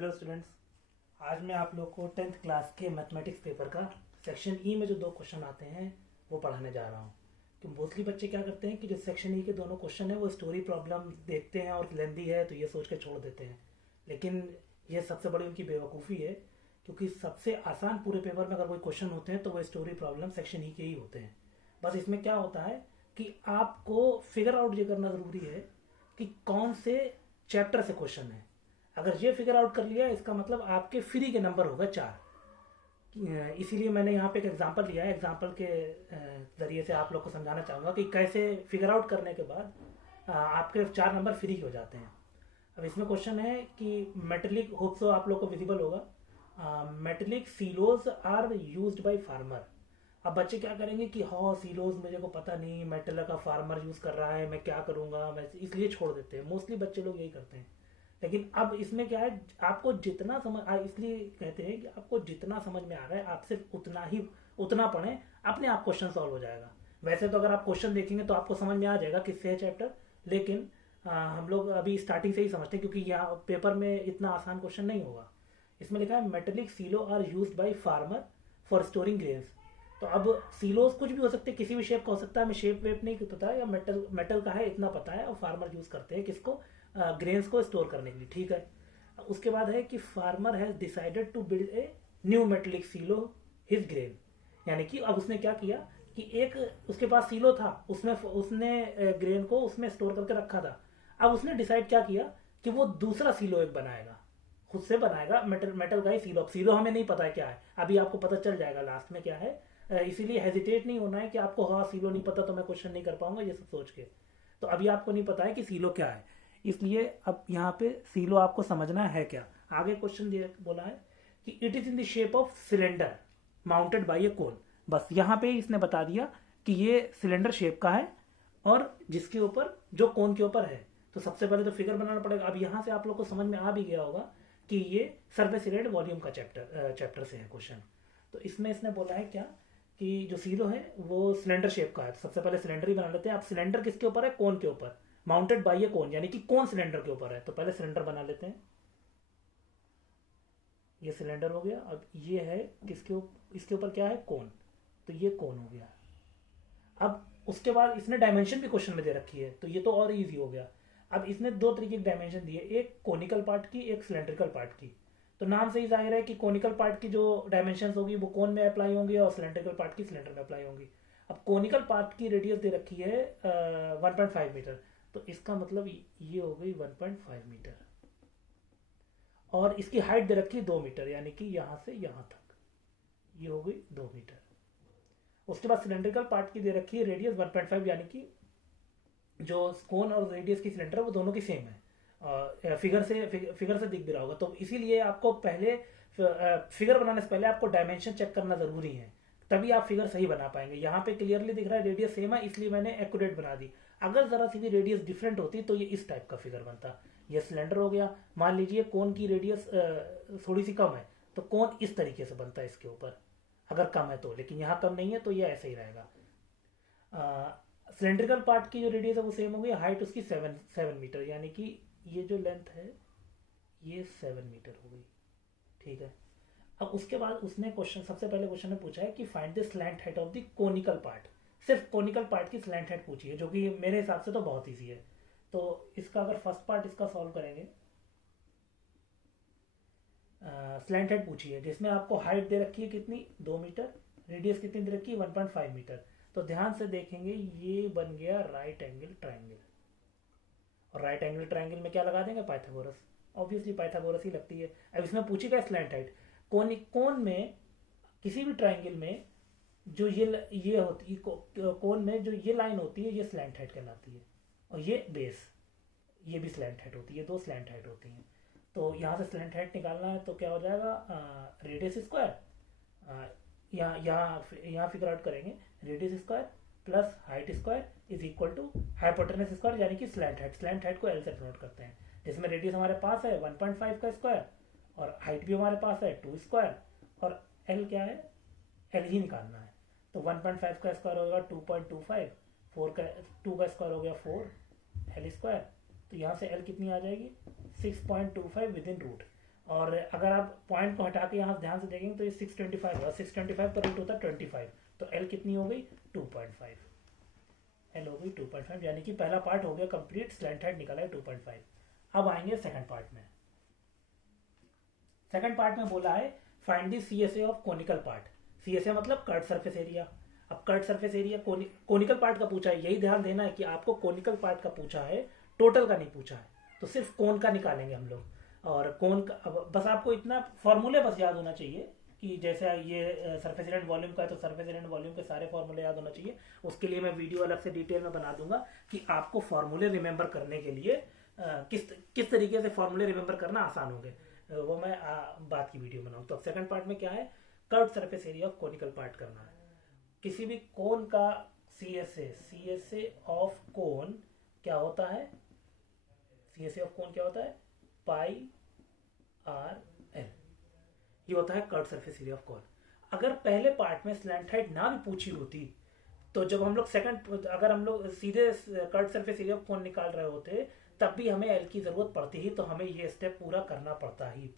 Hello students. आज मैं आप लोग को 10th क्लास के मैथमेटिक्स पेपर का सेक्शन ई में जो दो क्वेश्चन आते हैं वो पढ़ाने जा रहा हूँ। कि मोस्टली बच्चे क्या करते हैं कि जो सेक्शन ई के दोनों क्वेश्चन है वो स्टोरी प्रॉब्लम देखते हैं और लेंदी है तो ये सोच के छोड़ देते हैं, लेकिन ये सबसे बड़ी उनकी बेवकूफ़ी है, क्योंकि सबसे आसान पूरे पेपर में अगर कोई क्वेश्चन होते हैं तो वो स्टोरी प्रॉब्लम सेक्शन ई के ही होते हैं। बस इसमें क्या होता है कि आपको फिगर आउट ये करना ज़रूरी है कि कौन से चैप्टर से क्वेश्चन है। अगर ये फिगर आउट कर लिया इसका मतलब आपके फ्री के नंबर होगा 4। इसीलिए मैंने यहाँ पे एक एग्जांपल लिया है। एग्जांपल के ज़रिए से आप लोग को समझाना चाहूँगा कि कैसे फिगर आउट करने के बाद आपके 4 नंबर फ्री हो जाते हैं। अब इसमें क्वेश्चन है कि मेटेलिक, होप सो आप लोग को विजिबल होगा, metallic silos are used by farmer. अब बच्चे क्या करेंगे कि हाँ सीलोज मुझे को पता नहीं, मेटल का फार्मर यूज़ कर रहा है, मैं क्या करूँगा, मैं इसलिए छोड़ देते हैं। मोस्टली बच्चे लोग यही करते हैं। लेकिन अब इसमें क्या है, आपको जितना समझ इसलिए कहते हैं कि आपको जितना समझ में आ रहा है आप सिर्फ उतना पढ़ें, अपने आप क्वेश्चन सॉल्व हो जाएगा। वैसे तो अगर आप क्वेश्चन देखेंगे तो आपको समझ में आ जाएगा किससे है चैप्टर, लेकिन हम लोग अभी स्टार्टिंग से ही समझते हैं क्योंकि यहाँ पेपर में इतना आसान क्वेश्चन नहीं होगा। इसमें लिखा है metallic silo are used by farmer for storing grains. तो अब सीलोज कुछ भी हो सकते हैं, किसी भी शेप का हो सकता है, हमें शेप वेप नहीं पता है, या मेटल का है इतना पता है, और फार्मर यूज करते हैं किसको, ग्रेन्स को स्टोर करने के लिए। ठीक है। उसके बाद है कि farmer has decided to build a new metallic silo his grain. यानी कि अब उसने क्या किया कि एक उसके पास सीलो था, उसमें उसने ग्रेन को उसमें स्टोर करके रखा था। अब उसने डिसाइड क्या किया कि वो दूसरा सीलो एक बनाएगा, खुद से बनाएगा मेटल का ही सीलो। अब सीलो हमें नहीं पता है क्या है, अभी आपको पता चल जाएगा लास्ट में क्या है। इसीलिए हेजिटेट नहीं होना है कि आपको हाँ सीलो नहीं पता तो मैं क्वेश्चन नहीं कर पाऊंगा ये सब सोच के। तो अभी आपको नहीं पता है कि सीलो क्या है, इसलिए अब यहाँ पे सीलो आपको समझना है क्या। आगे क्वेश्चन बोला है कि it is in the shape of cylinder mounted by a cone. बस यहाँ पे इसने बता दिया कि ये सिलेंडर शेप का है और जिसके ऊपर जो कोन के ऊपर है। तो सबसे पहले तो फिगर बनाना पड़ेगा। अब यहाँ से आप लोग को समझ में आ भी गया होगा कि ये सरफेस एरिया वॉल्यूम का चैप्टर से है क्वेश्चन। तो इसमें इसने बोला है क्या कि जो सीलो है वो सिलेंडर शेप का है। तो सबसे पहले सिलेंडर ही बना लेते हैं। आप सिलेंडर किसके ऊपर है, कोन के ऊपर, माउंटेड बाय ए कोन, यानी कि कोन सिलेंडर के ऊपर है। तो पहले सिलेंडर बना लेते हैं। ये सिलेंडर हो गया। अब ये है किसके ऊपर, इसके ऊपर क्या है, कोन। तो ये कोन हो गया। अब उसके बाद इसने डायमेंशन भी क्वेश्चन में दे रखी है तो ये तो और इजी हो गया। अब इसने दो तरीके की डायमेंशन दी है, एक कोनिकल पार्ट की, एक सिलेंड्रिकल पार्ट की। तो नाम से ही जाहिर है कि कोनिकल पार्ट की जो डायमेंशन होगी वो कोन में अप्लाई होंगी और सिलेंड्रिकल पार्ट की सिलेंडर में अप्लाई होंगी। अब कोनिकल पार्ट की रेडियस दे रखी है 1.5 मीटर, तो इसका मतलब ये हो गई 1.5 मीटर, और इसकी हाइट दे रखी है 2 मीटर, यानी कि यहां से यहां तक ये हो गई 2 मीटर। उसके बाद सिलेंड्रिकल पार्ट की दे रखी है रेडियस 1.5, यानी कि जो कोन और रेडियस की सिलेंडर है वो दोनों की सेम है। फिगर से दिख भी रहा होगा। तो इसीलिए आपको पहले फिगर बनाने से पहले आपको डायमेंशन चेक करना जरूरी है, तभी आप फिगर सही बना पाएंगे। यहाँ पे क्लियरली दिख रहा है रेडियस सेम है, इसलिए मैंने एक्यूरेट बना दी। अगर जरा सी भी रेडियस डिफरेंट होती तो ये इस टाइप का फिगर बनता। ये सिलेंडर हो गया। मान लीजिए कोन की रेडियस थोड़ी सी कम है तो कोन इस तरीके से बनता है इसके ऊपर, अगर कम है तो, लेकिन यहाँ कम नहीं है तो ये ऐसे ही रहेगा। सिलेंड्रिकल पार्ट की जो रेडियस है वो सेम हो गई, हाइट उसकी 7 मीटर, यानी कि ये जो लेंथ है ये 7 मीटर हो गई। ठीक है। अब उसके बाद उसने क्वेश्चन, सबसे पहले क्वेश्चन में पूछा है कि find the slant height of the conical part. सिर्फ कोनिकल पार्ट की स्लैंट हाइट पूछी है, जो कि मेरे हिसाब से तो बहुत ईजी है। तो इसका अगर फर्स्ट पार्ट इसका सॉल्व करेंगे, स्लैंट हाइट पूछी है जिसमें आपको हाइट दे रखी है कितनी, 2 मीटर, रेडियस कितनी दे रखी है 1.5 मीटर। तो ध्यान से देखेंगे ये बन गया राइट एंगल ट्राइंगल, और राइट एंगल ट्राइंगल में क्या लगा देंगे, पाइथागोरस। ऑब्वियसली पाइथागोरस ही लगती है। अब इसमें पूछेगा स्लैंट हाइट। कोन में किसी भी ट्राइंगल में जो ये होती है, कोन में जो ये लाइन होती है ये स्लैंट हाइट कहलाती है, और ये बेस, ये भी स्लैंट हाइट होती है, दो स्लैंट हाइट होती हैं। तो यहाँ से स्लैंट हाइट निकालना है तो क्या हो जाएगा, रेडियस स्क्वायर, यहाँ फिगर आउट करेंगे, radius square plus height square is equal to hypotenuse square, यानी कि स्लैंट हाइट। स्लैंट हाइट को एल से डिनोट करते हैं, जिसमें रेडियस हमारे पास है 1.5 का स्क्वायर, और हाइट भी हमारे पास है 2 स्क्वायर, और एल क्या है, एल ही निकालना है। तो 1.5 का स्क्वायर होगा 2.25, 2 का स्क्वायर हो गया 4 एल स्क्वायर। तो यहाँ से एल कितनी आ जाएगी, 6.25 विद इन रूट। और अगर आप पॉइंट को हटा के यहाँ ध्यान से देखेंगे तो ये 625 है, 625 पर रूट होता है 25, तो एल कितनी हो गई 2.5, एल हो गई 2.5, यानी कि पहला पार्ट हो गया कंप्लीट, स्लैंट हाइट निकाला है 2.5। अब आएंगे सेकंड पार्ट में। सेकंड पार्ट में बोला है find the CSA of conical part. CSA मतलब कर्व सरफेस एरिया। अब curve surface area conical part का पूछा है, यही ध्यान देना है कि आपको कोनिकल पार्ट का पूछा है, टोटल का नहीं पूछा है, तो सिर्फ कोन का निकालेंगे हम लोग। और कोन का अब बस आपको इतना फॉर्मूले बस याद होना चाहिए कि जैसे ये सरफेस एरिया वॉल्यूम का है तो सरफेस एरिया वॉल्यूम के सारे फॉर्मूले याद होना चाहिए। उसके लिए मैं वीडियो अलग से डिटेल में बना दूंगा कि आपको फॉर्मूले रिमेंबर करने के लिए किस तरीके से फॉर्मूले रिमेंबर करना आसान होंगे, वो मैं बात की वीडियो बनाऊँ। तो अब सेकंड पार्ट में क्या है, curve surface area of conical part करना है। किसी भी कोन का सीएसए ऑफ कोन क्या होता है, सीएसए ऑफ कोन क्या होता है, पाई आर एल, ये होता है कर्व सरफेस एरिया ऑफ कोन। अगर पहले पार्ट में स्लैंट हाइट ना भी पूछी होती तो जब हम लोग सेकंड, अगर हम लोग सीधे कर्व सरफेस एरिया ऑफ कोन निकाल रहे होते तब भी हमें एल की जरूरत पड़ती ही, तो हमें ये स्टेप पूरा करना पड़ता ही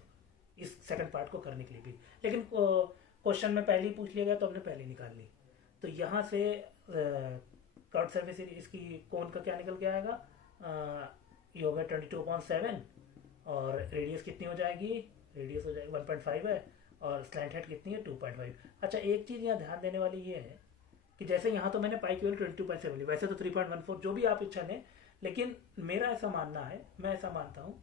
इस सेकंड पार्ट को करने के लिए भी। लेकिन क्वेश्चन में पहले ही पूछ लिया गया तो हमने पहले निकाल ली। तो यहाँ से कर्व सरफेस एरिया इसकी कोन का क्या निकल के आएगा, ये होगा 22/7 और रेडियस कितनी हो जाएगी, रेडियस हो जाएगी 1.5 है और स्लैंट हाइट कितनी है 2.5। अच्छा एक चीज़ यहाँ ध्यान देने वाली ये है कि जैसे यहाँ तो मैंने पाई की वैल्यू 22.7 ली, वैसे तो 3.14 जो भी आप इच्छा लें, लेकिन मेरा ऐसा मानना है, मैं ऐसा मानता हूँ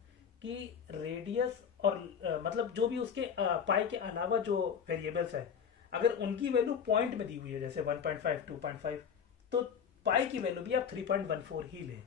कि रेडियस और मतलब जो भी उसके पाई के अलावा जो वेरिएबल्स है अगर उनकी वैल्यू पॉइंट में दी हुई है जैसे 1.5 2.5 तो पाई की वैल्यू भी आप 3.14 ही लें,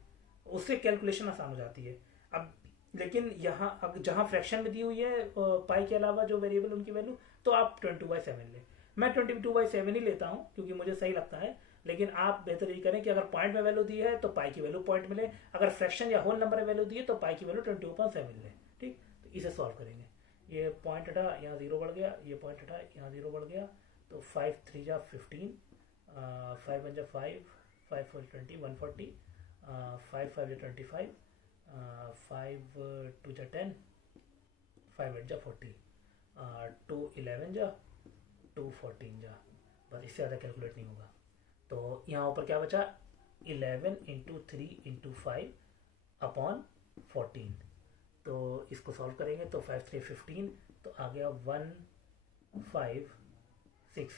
उससे कैलकुलेशन आसान हो जाती है। अब लेकिन यहाँ अब जहाँ फ्रैक्शन में दी हुई है पाई के अलावा जो वेरिएबल उनकी वैल्यू, तो आप 22/7 लें। मैं 22/7 ही लेता हूँ क्योंकि मुझे सही लगता है, लेकिन आप बेहतर ये करें कि अगर पॉइंट में वैल्यू दी है तो पाई की वैल्यू पॉइंट में लें, अगर फ्रैक्शन या होल नंबर में वैल्यू दी है तो पाई की वैल्यू 22/7 लें। ठीक, तो इसे सॉल्व करेंगे। ये पॉइंट हटा, यहाँ 0 बढ़ गया, ये पॉइंट हटा, यहाँ 0 बढ़ गया, तो 5 3 जा 15, 5 1 जा 5, 5 4 20 140, 5 5 जा 25, 5 2 जा 10, 5 8 जा 40, 2 11 जा 2 14 जा, बस इससे ज़्यादा कैलकुलेट नहीं होगा। तो यहाँ ऊपर क्या बचा 11 × 3 × 5 अपॉन 14, तो इसको सॉल्व करेंगे तो 5 3 15, तो आ गया 156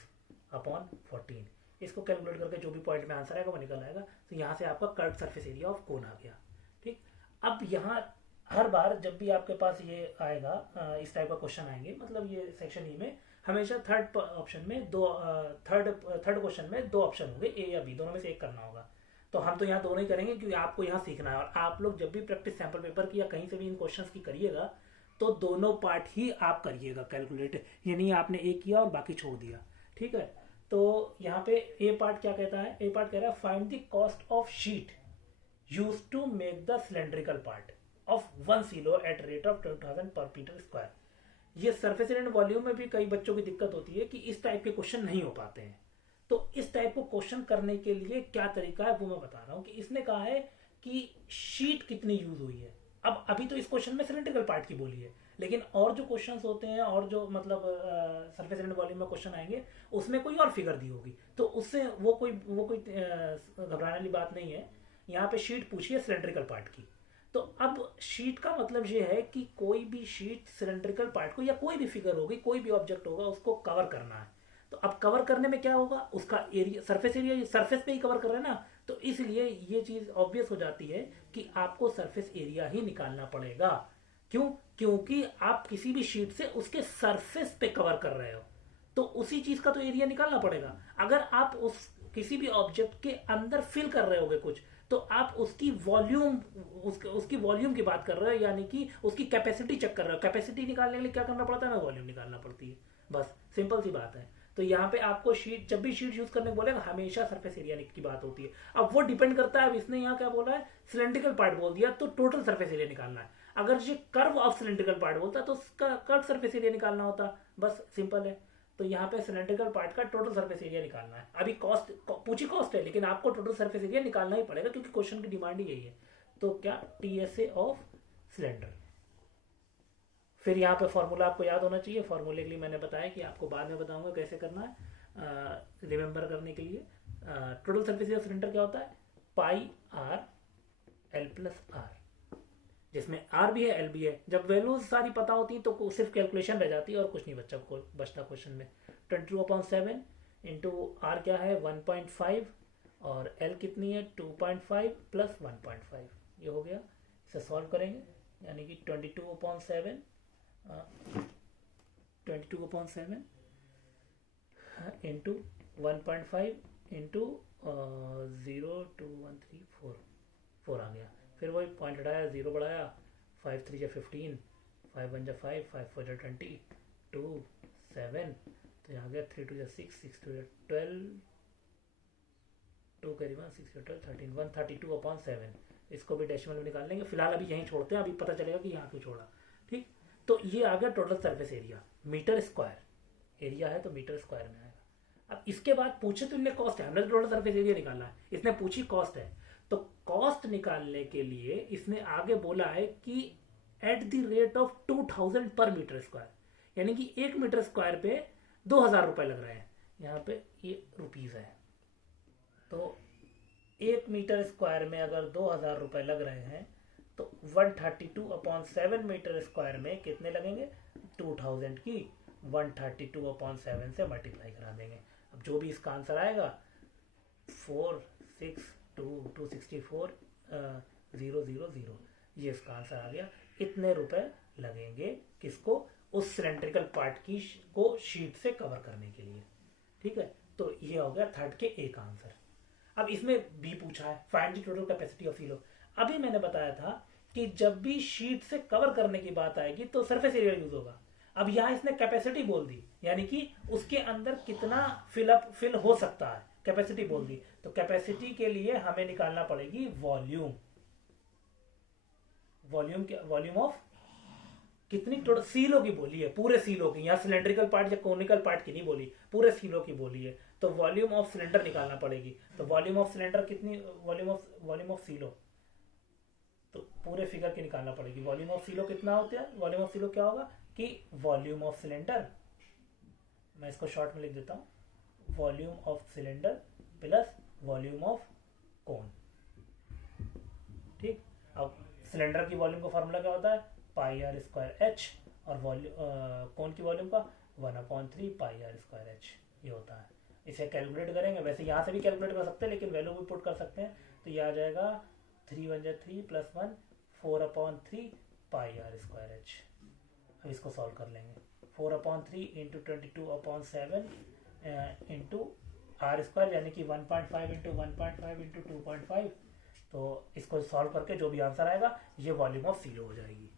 अपॉन 14। इसको कैलकुलेट करके जो भी पॉइंट में आंसर आएगा वो निकल आएगा। तो यहाँ से आपका curve surface area of cone आ गया। ठीक, अब यहाँ हर बार जब भी आपके पास ये आएगा इस टाइप का क्वेश्चन आएंगे, मतलब ये सेक्शन ई में हमेशा थर्ड ऑप्शन में थर्ड क्वेश्चन में 2 ऑप्शन होंगे, ए या बी, दोनों में से एक करना होगा। तो हम तो यहाँ दोनों ही करेंगे क्योंकि आपको यहाँ सीखना है। और आप लोग जब भी प्रैक्टिस सैंपल पेपर की या कहीं से भी इन क्वेश्चंस की करिएगा तो दोनों पार्ट ही आप करिएगा कैलकुलेट, ये नहीं आपने एक किया और बाकी छोड़ दिया। ठीक है, तो यहाँ पे ए पार्ट क्या कहता है, ए पार्ट कह रहा है find the cost of sheet use to make the cylindrical part of 1 kilo at rate of 2000 per metre square. ये सरफेस एरिया वॉल्यूम में भी कई बच्चों की दिक्कत होती है कि इस टाइप के क्वेश्चन नहीं हो पाते हैं। तो इस टाइप को क्वेश्चन करने के लिए क्या तरीका है वो मैं बता रहा हूँ कि इसने कहा है कि शीट कितनी यूज हुई है। अब अभी तो इस क्वेश्चन में सिलेंड्रिकल पार्ट की बोली है, लेकिन और जो क्वेश्चंस होते हैं और जो मतलब सरफेस एरिया वॉल्यूम में क्वेश्चन आएंगे उसमें कोई और फिगर दी होगी, तो उससे वो कोई घबराने वाली बात नहीं है। यहाँ पे शीट पूछी है सिलेंड्रिकल पार्ट की, तो अब शीट का मतलब ये है कि कोई भी शीट सिलेंड्रिकल पार्ट को या कोई भी फिगर होगी, कोई भी ऑब्जेक्ट होगा, उसको कवर करना है। तो अब कवर करने में क्या होगा, उसका एरिया, सरफेस एरिया, सरफेस पे ही कवर कर रहे हैं ना, तो इसलिए ये चीज ऑब्वियस हो जाती है कि आपको सरफेस एरिया ही निकालना पड़ेगा। क्यों, क्योंकि आप किसी भी शीट से उसके सरफेस पे कवर कर रहे हो, तो उसी चीज का तो एरिया निकालना पड़ेगा। अगर आप उस किसी भी ऑब्जेक्ट के अंदर फिल कर रहे होगे कुछ, तो आप उसकी वॉल्यूम उसकी वॉल्यूम की बात कर रहे हो, यानी कि उसकी कैपेसिटी चेक कर रहे हो। कैपेसिटी निकालने के लिए क्या करना पड़ता है ना, वॉल्यूम निकालना पड़ती है, बस सिंपल सी बात है। तो यहाँ पे आपको शीट, जब भी शीट यूज करने को बोलेगा हमेशा सरफेस एरिया की बात होती है। अब वो डिपेंड करता है, अब इसने यहाँ क्या बोला है, सिलेंड्रिकल पार्ट बोल दिया तो टोटल सरफेस एरिया निकालना है। अगर ये कर्व ऑफ सिलेंड्रिकल पार्ट बोलता तो उसका कर्व सरफेस एरिया निकालना होता, बस सिंपल है। तो यहाँ पे सिलेंड्रिकल पार्ट का टोटल सरफेस एरिया निकालना है। अभी कॉस्ट पूछी कॉस्ट है, लेकिन आपको टोटल सरफेस एरिया निकालना ही पड़ेगा क्योंकि क्वेश्चन की डिमांड ही यही है। तो क्या, टीएसए ऑफ सिलेंडर। फिर यहाँ पे फॉर्मूला आपको याद होना चाहिए। फॉर्मूले के लिए मैंने बताया कि आपको बाद में बताऊंगा कैसे करना है रिमेंबर करने के लिए। टोटल सरफेस एरिया सिलेंडर क्या होता है, पाई आर एल प्लस आर, जिसमें आर भी है एल भी है। जब वैल्यूज सारी पता होती तो सिर्फ कैलकुलेशन रह जाती है और कुछ नहीं बचता क्वेश्चन में। 22/7 इंटू आर क्या है 1.5 और एल कितनी है 2.5 प्लस 1.5, ये हो गया। इसे सॉल्व करेंगे यानी कि 22/7 इंटू 1.5 इंटू 02134 आ गया। फिर वही पॉइंट हटाया, 0 बढ़ाया, 5 3 15, 5 1 5, 5 4 20, 2 7, तो यहाँ गया 3 2 6, 6 2 12, 2 कैरी 1, 6 12 13, 132/7। इसको भी डेसिमल में निकाल लेंगे, फिलहाल अभी यहीं छोड़ते हैं, अभी पता चलेगा कि यहाँ क्यों छोड़ा। ठीक, तो ये आ गया total surface area metre square, area है तो मीटर स्क्वायर में आएगा। अब इसके बाद पूछे तो इनने कॉस्ट है, हमने तो टोटल सरफेस एरिया निकाला है, इसने पूछी कॉस्ट है। तो कॉस्ट निकालने के लिए इसने आगे बोला है कि at the rate of 2000 per metre square, यानी कि 1 मीटर स्क्वायर पे 2000 रुपए लग रहे हैं। यहाँ पे ये रुपीज है, तो 1 मीटर स्क्वायर में अगर 2000 रुपए लग रहे हैं तो 132/7 मीटर स्क्वायर में कितने लगेंगे 2000 की 132/7 से मल्टीप्लाई करा देंगे। अब जो भी इसका आंसर आएगा 46264,000, ये इसका आंसर आ गया। इतने रुपए लगेंगे किसको, उस सिलेंड्रिकल पार्ट की को शीट से कवर करने के लिए। ठीक है, तो ये हो गया थर्ड के एक आंसर। अब इसमें बी पूछा है, find the total capacity of silo. अभी मैंने बताया था कि जब भी शीट से कवर करने की बात आएगी तो सरफेस एरिया यूज होगा। अब यहाँ इसने कैपेसिटी बोल दी, यानी कि उसके अंदर कितना फिल हो सकता है, कैपेसिटी बोल दी। तो कैपेसिटी के लिए हमें निकालना पड़ेगी वॉल्यूम। वॉल्यूम ऑफ कितनी टोटल सीलो की बोली है, पूरे सीलो की, यहाँ सिलेंड्रिकल पार्ट या कोनिकल पार्ट की नहीं बोली, पूरे सीलो की बोली है। तो वॉल्यूम ऑफ सिलेंडर निकालना पड़ेगी। तो वॉल्यूम ऑफ सिलेंडर कितनी, वॉल्यूम ऑफ सीलो, तो पूरे फिगर की निकालना पड़ेगी। वॉल्यूम ऑफ सीलो कितना होता है, वॉल्यूम ऑफ सीलो क्या होगा कि वॉल्यूम ऑफ सिलेंडर, मैं इसको शॉर्ट में लिख देता हूँ, volume of cylinder plus volume of cone. ठीक, अब सिलेंडर की वॉल्यूम का फॉर्मूला क्या होता है पाई आर स्क्वायर एच, और कोन की वॉल्यूम का 1/3 पाई आर स्क्वायर एच, ये होता है। इसे कैलकुलेट करेंगे, वैसे यहाँ से भी कैलकुलेट कर सकते हैं लेकिन वैल्यू भी पुट कर सकते हैं। तो ये आ जाएगा 3 1 3 + 1 4/3 पाई आर स्क्वायर एच। अब इसको सॉल्व कर लेंगे, 4/3 इंटू 22/7 इंटू आर स्क्वायर, यानी कि 1.5 इंटू 1.5 इंटू 2.5। तो इसको सॉल्व करके जो भी आंसर आएगा ये वॉल्यूम ऑफ सीलो हो जाएगी।